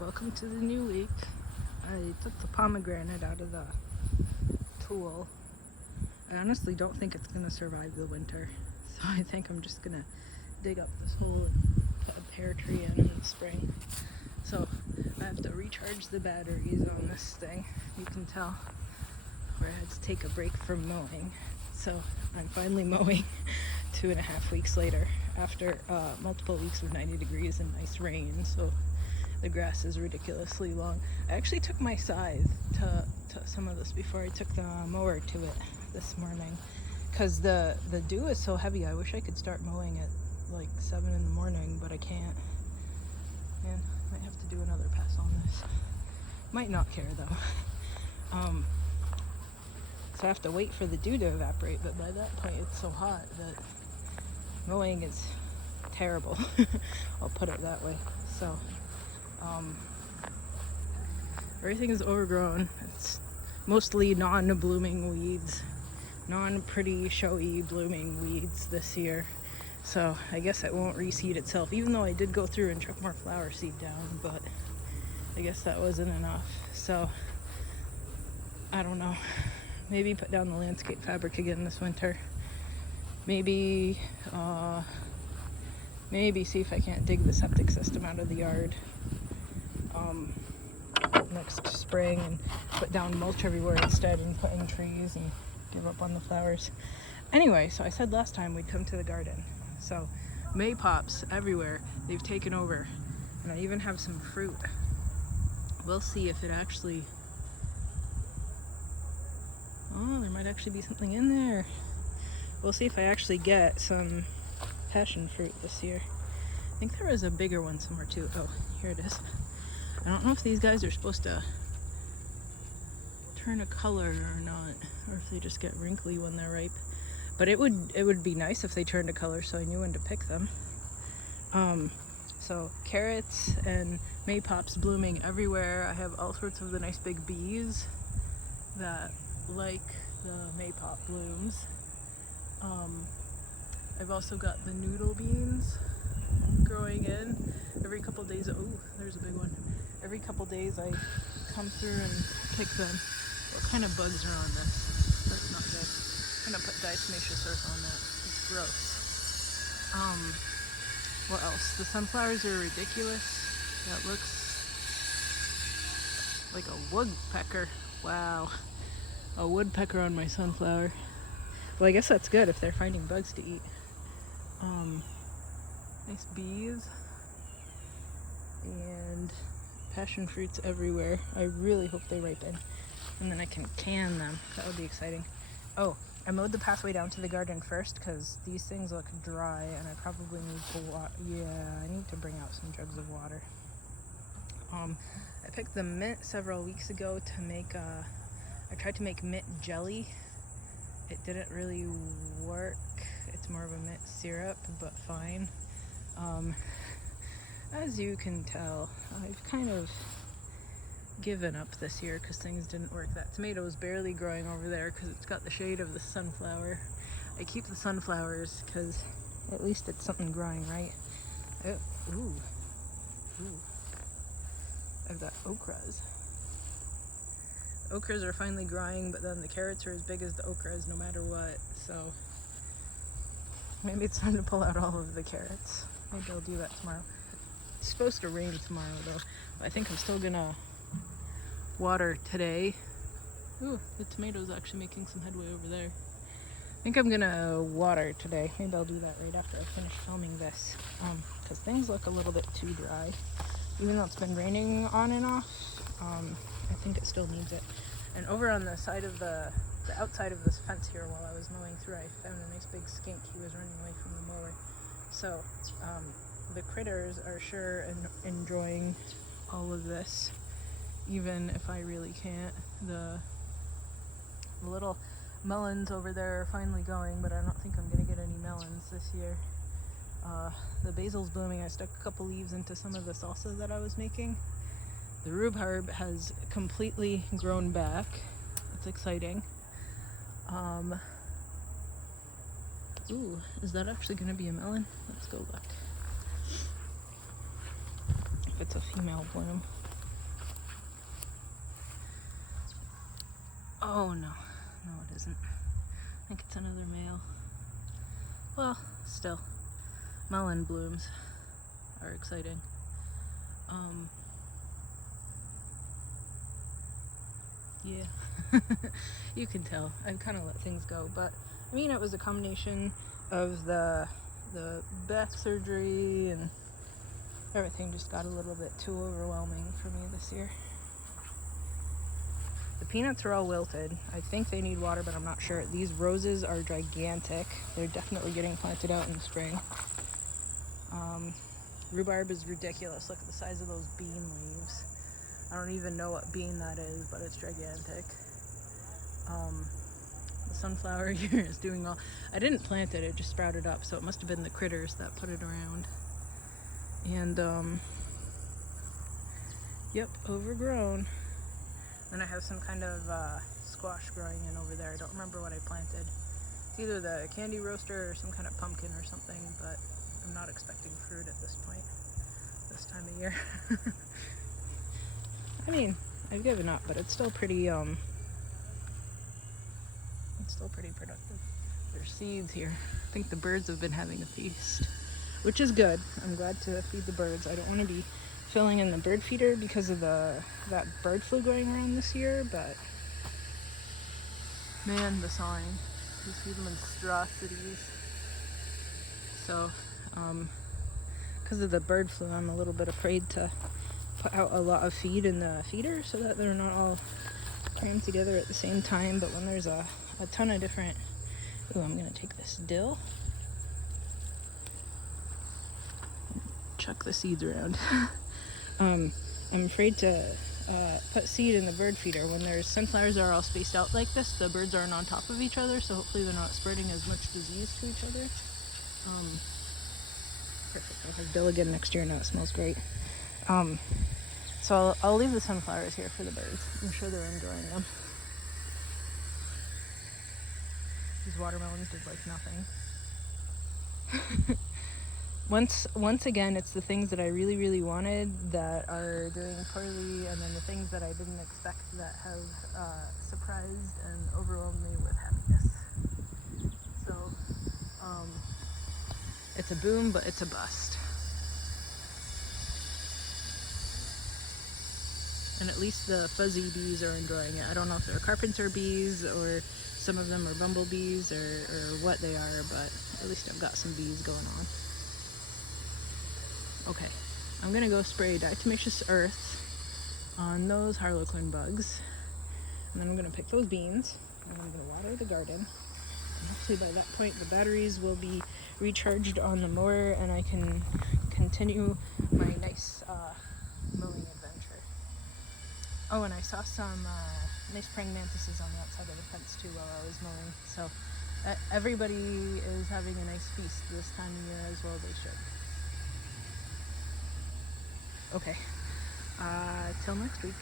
Welcome to the new week. I took the pomegranate out of the tool. I honestly don't think it's gonna survive the winter, so I think I'm just gonna dig up this hole and put a pear tree in the spring. So I have to recharge the batteries on this thing. You can tell where I had to take a break from mowing. So I'm finally mowing 2.5 weeks later after multiple weeks of 90 degrees and nice rain. So the grass is ridiculously long. I actually took my scythe to some of this before I took the mower to it this morning because the dew is so heavy. I wish I could start mowing at like 7 in the morning, but I can't. And I might have to do another pass on this. Might not care though. So I have to wait for the dew to evaporate, but by that point it's so hot that mowing is terrible. I'll put it that way. So everything is overgrown. It's mostly non-blooming weeds, non-pretty, showy blooming weeds this year. So I guess it won't reseed itself, even though I did go through and chuck more flower seed down, but I guess that wasn't enough. So I don't know. Maybe put down the landscape fabric again this winter. Maybe see if I can't dig the septic system out of the yard next spring and put down mulch everywhere instead and put in trees and give up on the flowers. Anyway, so I said last time we'd come to the garden. So maypops everywhere. They've taken over. And I even have some fruit. We'll see if it actually... Oh, there might actually be something in there. We'll see if I actually get some passion fruit this year. I think there was a bigger one somewhere too. Oh, here it is. I don't know if these guys are supposed to turn a color or not, or if they just get wrinkly when they're ripe. But it would be nice if they turned a color so I knew when to pick them. So carrots and maypops blooming everywhere. I have all sorts of the nice big bees that like the maypop blooms. I've also got the noodle beans growing in. Every couple days, oh, there's a big one. Every couple days I come through and pick them. What kind of bugs are on this? That's not good. I'm gonna put diatomaceous earth on that. It's gross. What else? The sunflowers are ridiculous. That looks like a woodpecker. Wow. A woodpecker on my sunflower. Well, I guess that's good if they're finding bugs to eat. Nice bees. And passion fruits everywhere. I really hope they ripen. And then I can can them. That would be exciting. Oh, I mowed the pathway down to the garden first because these things look dry and I probably need to I need to bring out some jugs of water. I picked the mint several weeks ago to make I tried to make mint jelly. It didn't really work. It's more of a mint syrup, but fine. As you can tell, I've kind of given up this year because things didn't work. That tomato is barely growing over there because it's got the shade of the sunflower. I keep the sunflowers because at least it's something growing, right? Oh, ooh. I've got okras. Okras are finally growing, but then the carrots are as big as the okras no matter what, so maybe it's time to pull out all of the carrots. Maybe I'll do that tomorrow. It's supposed to rain tomorrow though, but I think I'm still gonna water today. Ooh, the tomato's actually making some headway over there. I think I'm gonna water today. Maybe I'll do that right after I finish filming this, because things look a little bit too dry. Even though it's been raining on and off, I think it still needs it. And over on the side of the outside of this fence here, while I was mowing through, I found a nice big skink. He was running away from the mower. So the critters are sure enjoying all of this, even if I really can't. The little melons over there are finally going, but I don't think I'm gonna get any melons this year. The basil's blooming. I stuck a couple leaves into some of the salsa that I was making. The rhubarb has completely grown back. It's exciting. Ooh, is that actually gonna be a melon? Let's go look. If it's a female bloom. Oh no, no it isn't. I think it's another male. Well, still, melon blooms are exciting. Yeah, you can tell. I've kind of let things go, but I mean, it was a combination of the back surgery and everything just got a little bit too overwhelming for me this year. The peanuts are all wilted. I think they need water, but I'm not sure. These roses are gigantic. They're definitely getting planted out in the spring. Rhubarb is ridiculous. Look at the size of those bean leaves. I don't even know what bean that is, but it's gigantic. The sunflower here is doing all... I didn't plant it, it just sprouted up, so it must have been the critters that put it around. And, yep, overgrown. Then I have some kind of squash growing in over there. I don't remember what I planted. It's either the candy roaster or some kind of pumpkin or something, but I'm not expecting fruit at this point, this time of year. I mean, I've given up, but it's still pretty productive. There's seeds here. I think the birds have been having a feast, which is good. I'm glad to feed the birds. I don't want to be filling in the bird feeder because of that bird flu going around this year, but man, the sign. You see the monstrosities. So, because of the bird flu, I'm a little bit afraid to put out a lot of feed in the feeder so that they're not all crammed together at the same time. But when there's a ton of different... Ooh, I'm gonna take this dill. Chuck the seeds around. I'm afraid to put seed in the bird feeder. When there's sunflowers that are all spaced out like this, the birds aren't on top of each other, so hopefully they're not spreading as much disease to each other. Perfect. I'll have dill again next year. Now it smells great. So I'll leave the sunflowers here for the birds. I'm sure they're enjoying them. These watermelons did like nothing. Once again, it's the things that I really, really wanted that are doing poorly, and then the things that I didn't expect that have surprised and overwhelmed me with happiness. So, it's a boom, but it's a bust. And at least the fuzzy bees are enjoying it. I don't know if they're carpenter bees or some of them are bumblebees or what they are, but at least I've got some bees going on. Okay, I'm gonna go spray diatomaceous earth on those harlequin bugs, and then I'm gonna pick those beans, and I'm gonna water the garden, and hopefully by that point the batteries will be recharged on the mower and I can continue my nice mowing adventure. Oh, and I saw some nice praying mantises on the outside of the fence too while I was mowing, so everybody is having a nice feast this time of year as well. They should. Okay, till next week.